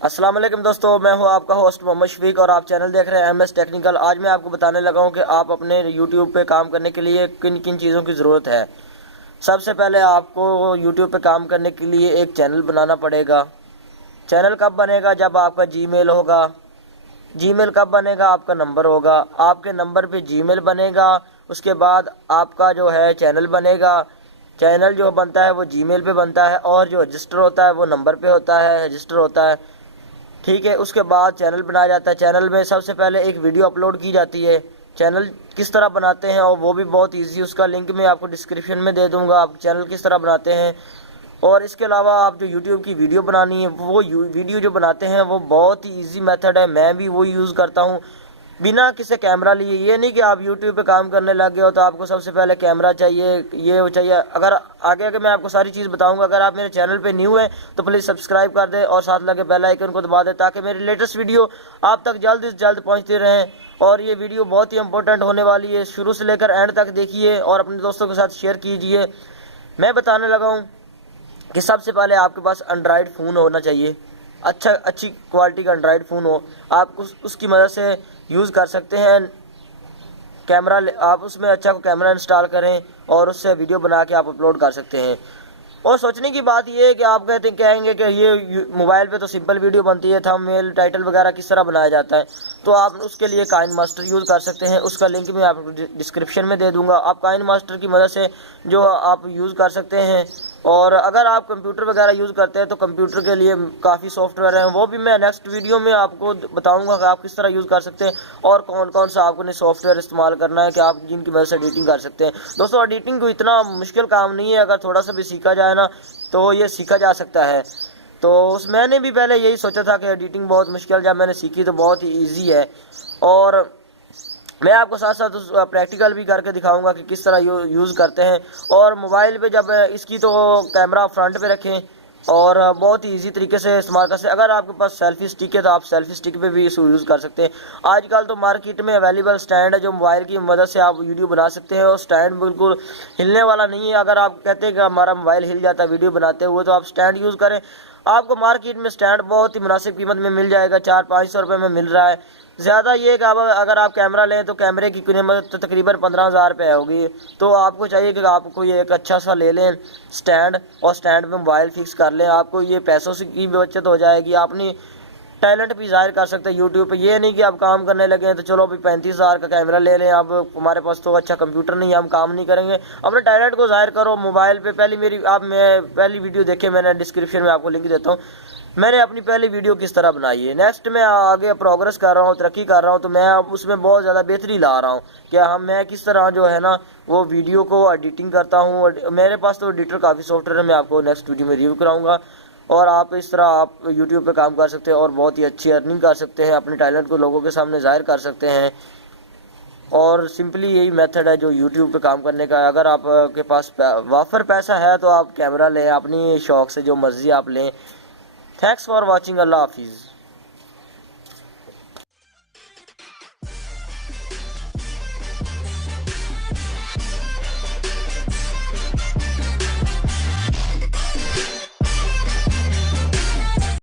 अस्सलाम वालेकुम दोस्तों, मैं हूं आपका होस्ट मोहम्मद शफीक और आप चैनल देख रहे हैं एमएस टेक्निकल। आज मैं आपको बताने लगा हूं कि आप अपने यूट्यूब पे काम करने के लिए किन किन चीज़ों की ज़रूरत है। सबसे पहले आपको यूट्यूब पे काम करने के लिए एक चैनल बनाना पड़ेगा। चैनल कब बनेगा? जब आपका जीमेल होगा। जीमेल कब बनेगा? आपका नंबर होगा, आपके नंबर पे जीमेल बनेगा। उसके बाद आपका जो है चैनल बनेगा। चैनल जो बनता है वो जीमेल पे बनता है और जो रजिस्टर होता है वो नंबर पे होता है, रजिस्टर होता है। ठीक है, उसके बाद चैनल बनाया जाता है। चैनल में सबसे पहले एक वीडियो अपलोड की जाती है। चैनल किस तरह बनाते हैं और वो भी बहुत इजी, उसका लिंक मैं आपको डिस्क्रिप्शन में दे दूंगा। आप चैनल किस तरह बनाते हैं और इसके अलावा आप जो यूट्यूब की वीडियो बनानी है वो वीडियो जो बनाते हैं वो बहुत ही ईजी मेथड है, मैं भी वो यूज़ करता हूँ बिना किसी कैमरा लिए। ये नहीं कि आप यूट्यूब पे काम करने लग गए हो तो आपको सबसे पहले कैमरा चाहिए, ये वो चाहिए। अगर आगे आगे मैं आपको सारी चीज़ बताऊंगा। अगर आप मेरे चैनल पे न्यू हैं तो प्लीज़ सब्सक्राइब कर दें और साथ लगे बेल आइकन को दबा दें ताकि मेरी लेटेस्ट वीडियो आप तक जल्द से जल्द पहुँचती रहें। और ये वीडियो बहुत ही इंपॉर्टेंट होने वाली है, शुरू से लेकर एंड तक देखिए और अपने दोस्तों के साथ शेयर कीजिए। मैं बताने लगा हूँ कि सबसे पहले आपके पास एंड्रॉयड फ़ोन होना चाहिए। अच्छी क्वालिटी का एंड्रॉयड फ़ोन हो, आप उसकी मदद से यूज़ कर सकते हैं कैमरा। आप उसमें अच्छा कैमरा इंस्टॉल करें और उससे वीडियो बना के आप अपलोड कर सकते हैं। और सोचने की बात ये है कि आप कहेंगे कि ये मोबाइल पे तो सिंपल वीडियो बनती है, थंबनेल टाइटल वगैरह किस तरह बनाया जाता है। तो आप उसके लिए काइन मास्टर यूज़ कर सकते हैं, उसका लिंक मैं आपको डिस्क्रिप्शन में दे दूंगा। आप काइन मास्टर की मदद से जो आप यूज़ कर सकते हैं। और अगर आप कंप्यूटर वगैरह यूज़ करते हैं तो कंप्यूटर के लिए काफ़ी सॉफ्टवेयर हैं, वो भी मैं नेक्स्ट वीडियो में आपको बताऊंगा कि आप किस तरह यूज़ कर सकते हैं और कौन कौन सा आपको सॉफ्टवेयर इस्तेमाल करना है कि आप जिनकी मदद से एडिटिंग कर सकते हैं। दोस्तों, एडिटिंग को इतना मुश्किल काम नहीं है, अगर थोड़ा सा भी सीखा जाए ना तो ये सीखा जा सकता है। तो मैंने भी पहले यही सोचा था कि एडिटिंग बहुत मुश्किल, जब मैंने सीखी तो बहुत ही ईजी है। और मैं आपको साथ साथ प्रैक्टिकल भी करके दिखाऊंगा कि किस तरह यूज़ करते हैं। और मोबाइल पे जब इसकी तो कैमरा फ्रंट पे रखें और बहुत ही ईजी तरीके से इस्तेमाल कर सकते हैं। अगर आपके पास सेल्फी स्टिक है तो आप सेल्फी स्टिक पे भी इसको यूज़ कर सकते हैं। आजकल तो मार्केट में अवेलेबल स्टैंड है जो मोबाइल की मदद से आप वीडियो बना सकते हैं और स्टैंड बिल्कुल हिलने वाला नहीं है। अगर आप कहते हैं कि हमारा मोबाइल हिल जाता है वीडियो बनाते हुए तो आप स्टैंड यूज़ करें। आपको मार्केट में स्टैंड बहुत ही मुनासिब कीमत में मिल जाएगा, 400-500 रुपये में मिल रहा है। ज़्यादा ये कि अगर आप कैमरा लें तो कैमरे की कीमत तो तकरीबन 15,000 रुपये होगी। तो आपको चाहिए कि आप कोई एक अच्छा सा ले लें स्टैंड और स्टैंड पे मोबाइल फिक्स कर लें। आपको ये पैसों से की बचत हो जाएगी, अपनी टैलेंट भी जाहिर कर सकते हैं यूट्यूब पे। ये नहीं कि आप काम करने लगे तो चलो अभी 35,000 का कैमरा ले लें, अब हमारे पास तो अच्छा कंप्यूटर नहीं है हम काम नहीं करेंगे। अपने टैलेंट को जाहिर करो मोबाइल पे। मैं पहली वीडियो देखे, मैंने डिस्क्रिप्शन में आपको लिंक देता हूँ। मैंने अपनी पहली वीडियो किस तरह बनाई है। नेक्स्ट मैं आगे प्रोग्रेस कर रहा हूँ, तरक्की कर रहा हूँ, तो मैं अब उसमें बहुत ज़्यादा बेहतरी ला रहा हूँ कि मैं किस तरह जो है ना वो वीडियो को एडिटिंग करता हूँ। मेरे पास तो एडिटर काफ़ी सॉफ्टवेयर है, मैं आपको नेक्स्ट वीडियो में रिव्यू कराऊंगा। और आप इस तरह आप यूट्यूब पे काम कर सकते हैं और बहुत ही अच्छी अर्निंग कर सकते हैं, अपने टैलेंट को लोगों के सामने जाहिर कर सकते हैं। और सिंपली यही मेथड है जो यूट्यूब पे काम करने का है। अगर आपके पास वाफर पैसा है तो आप कैमरा लें, अपनी शौक़ से जो मर्ज़ी आप लें। Thanks for watching. अल्लाह हाफिज़।